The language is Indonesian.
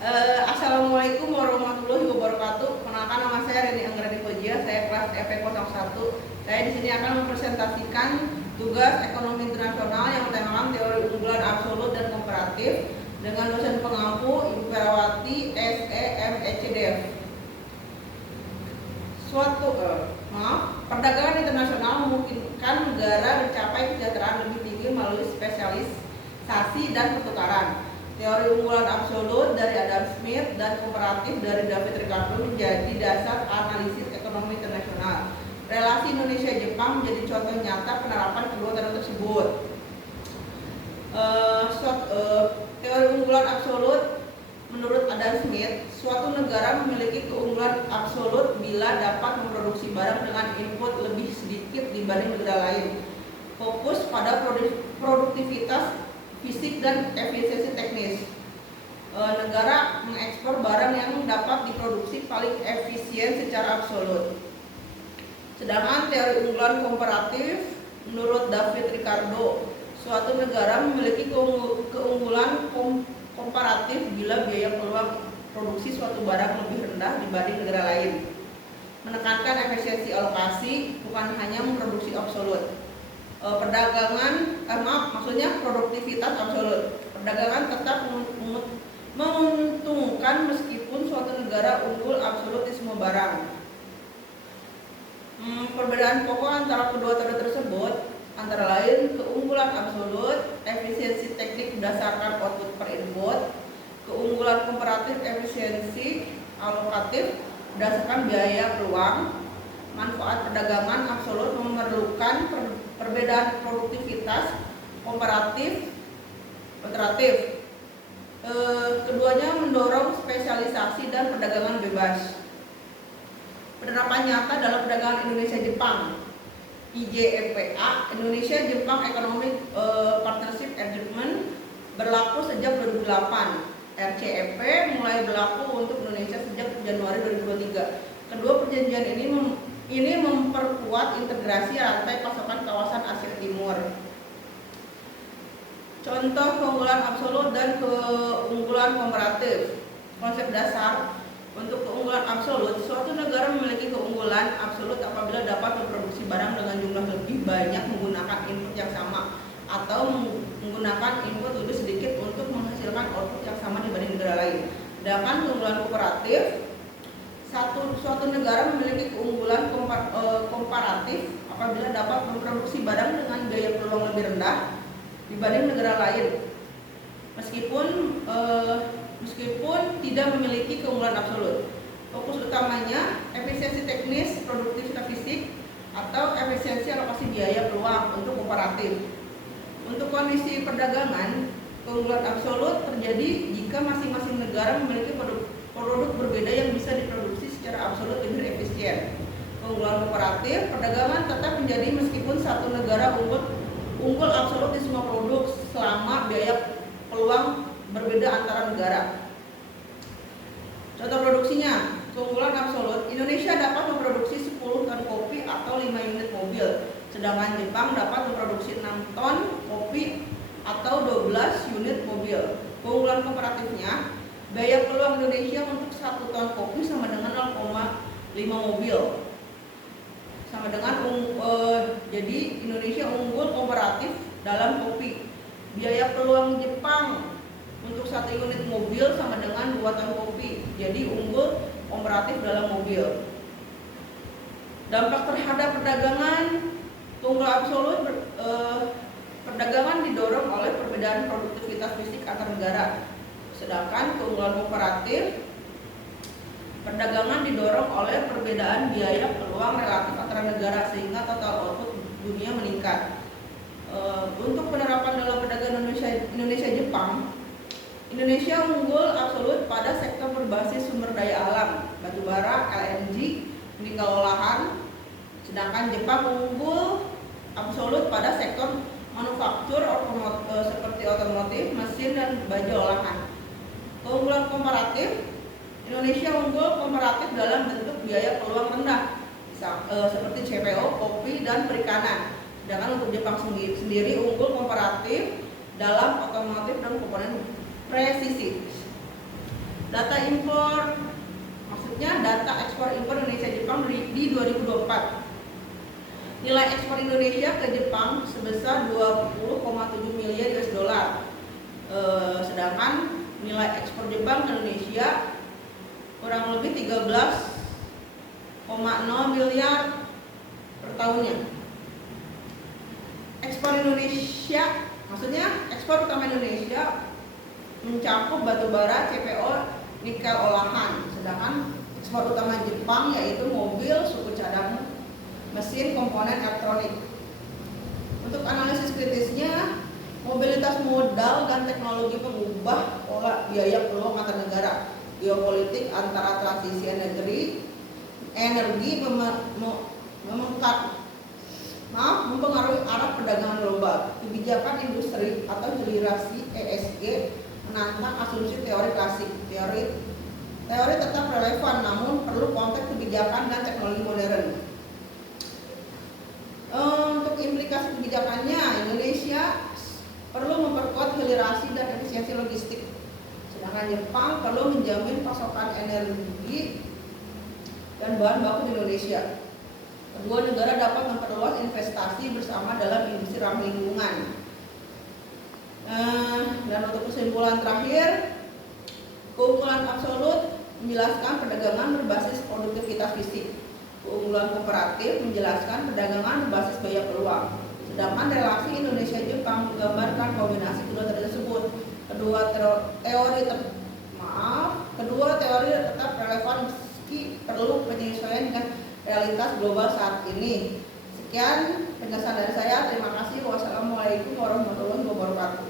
Assalamualaikum warahmatullahi wabarakatuh. Kenalkan, nama saya Reni Anggreni Kojia, saya kelas EP01. Saya di sini akan mempresentasikan tugas ekonomi internasional yang temakan teori unggulan absolut dan komparatif dengan dosen pengampu Ibu Perawati SEMECDF. Perdagangan internasional memungkinkan negara mencapai kesejahteraan lebih tinggi melalui spesialisasi dan pertukaran. Teori unggulan absolut dari Adam Smith dan komparatif dari David Ricardo menjadi dasar analisis ekonomi internasional. Relasi Indonesia-Jepang menjadi contoh nyata penerapan kedua teori tersebut. Teori unggulan absolut menurut Adam Smith, suatu negara memiliki keunggulan absolut bila dapat memproduksi barang dengan input lebih sedikit dibanding negara lain. Fokus pada produktivitas fisik dan efisiensi teknis. Negara mengekspor barang yang dapat diproduksi paling efisien secara absolut. Sedangkan teori unggulan komparatif menurut David Ricardo, suatu negara memiliki keunggulan komparatif bila biaya peluang produksi suatu barang lebih rendah dibanding negara lain. Menekankan efisiensi alokasi, bukan hanya memproduksi absolut. Produktivitas absolut. Perdagangan tetap menguntungkan meskipun suatu negara unggul absolut di semua barang. Perbedaan pokok antara kedua teori tersebut antara lain keunggulan absolut, efisiensi teknik berdasarkan output per input, keunggulan komparatif, efisiensi alokatif berdasarkan biaya peluang. Manfaat perdagangan absolut memerlukan perbedaan produktivitas komparatif. Keduanya mendorong spesialisasi dan perdagangan bebas. Penerapan nyata dalam perdagangan Indonesia-Jepang, IJEPA, Indonesia-Jepang Economic Partnership Agreement, berlaku sejak 2008. RCEP mulai berlaku untuk Indonesia sejak Januari 2023. Kedua perjanjian ini memperkuat integrasi rantai pasokan kawasan Asia Timur. Contoh keunggulan absolut dan keunggulan komparatif. Konsep dasar untuk keunggulan absolut, suatu negara memiliki keunggulan absolut apabila dapat memproduksi barang dengan jumlah lebih banyak menggunakan input yang sama atau menggunakan input lebih sedikit untuk menghasilkan output yang sama dibanding negara lain. Sedangkan keunggulan komparatif, suatu negara memiliki keunggulan komparatif apabila dapat memproduksi barang dengan biaya peluang lebih rendah dibanding negara lain, meskipun tidak memiliki keunggulan absolut. Fokus utamanya efisiensi teknis, produktivitas fisik, atau efisiensi alokasi biaya peluang untuk komparatif. Untuk kondisi perdagangan, keunggulan absolut terjadi jika masing-masing negara memiliki produk berbeda yang bisa diproduksi secara absolut lebih efisien. Keunggulan komparatif, perdagangan tetap menjadi meskipun satu negara unggul absolut di semua produk selama biaya peluang berbeda antara negara. Contoh produksinya, keunggulan absolut, Indonesia dapat memproduksi 10 ton kopi atau 5 unit mobil, sedangkan Jepang dapat memproduksi 6 ton kopi atau 12 unit mobil. Keunggulan komparatifnya, biaya peluang Indonesia untuk 1 ton kopi sama dengan 0,5 mobil. Sama dengan jadi Indonesia unggul komparatif dalam kopi. Biaya peluang Jepang untuk 1 unit mobil sama dengan 2 ton kopi. Jadi unggul komparatif dalam mobil. Dampak terhadap perdagangan, keunggulan absolut perdagangan didorong oleh perbedaan produktivitas fisik antar negara. Sedangkan keunggulan komparatif, perdagangan didorong oleh perbedaan biaya peluang relatif antara negara sehingga total output dunia meningkat. Untuk penerapan dalam perdagangan Indonesia-Jepang, Indonesia unggul absolut pada sektor berbasis sumber daya alam, batu bara, LNG, nikel olahan, sedangkan Jepang unggul absolut pada sektor manufaktur seperti otomotif, mesin, dan baja olahan. Keunggulan komparatif, Indonesia unggul komparatif dalam bentuk biaya peluang rendah seperti CPO, kopi, dan perikanan. Sedangkan untuk Jepang sendiri unggul komparatif dalam otomotif dan komponen presisi. Data impor, maksudnya data ekspor impor Indonesia Jepang di 2024. Nilai ekspor Indonesia ke Jepang sebesar 20,7 miliar US dollar. Sedangkan nilai ekspor Jepang ke Indonesia kurang lebih 13,0 miliar per tahunnya. Ekspor Indonesia, maksudnya ekspor utama Indonesia mencakup batubara, CPO, nikel olahan. Sedangkan ekspor utama Jepang yaitu mobil, suku cadang, mesin, komponen elektronik. Untuk analisis kritisnya, mobilitas modal dan teknologi pengubah pola biaya peluang antar negara, geopolitik antara transisi energi mempengaruhi arah perdagangan global, kebijakan industri atau hilirisasi ESG menantang asumsi teori klasik. Teori tetap relevan, namun perlu konteks kebijakan dan teknologi modern. Untuk implikasi kebijakannya, Indonesia perlu memperkuat hilirisasi dan efisiensi logistik, sedangkan Jepang perlu menjamin pasokan energi dan bahan baku di Indonesia. Kedua negara dapat memperluas investasi bersama dalam industri ramah lingkungan. Dan untuk kesimpulan terakhir, keunggulan absolut menjelaskan perdagangan berbasis produktivitas fisik. Keunggulan komparatif menjelaskan perdagangan berbasis biaya peluang. Sedangkan relasi Indonesia-Jepang menggambarkan kombinasi kedua tersebut. Kedua teori tetap relevan meski perlu penyesuaian dengan realitas global saat ini. Sekian penjelasan dari saya. Terima kasih. Wassalamualaikum warahmatullahi wabarakatuh.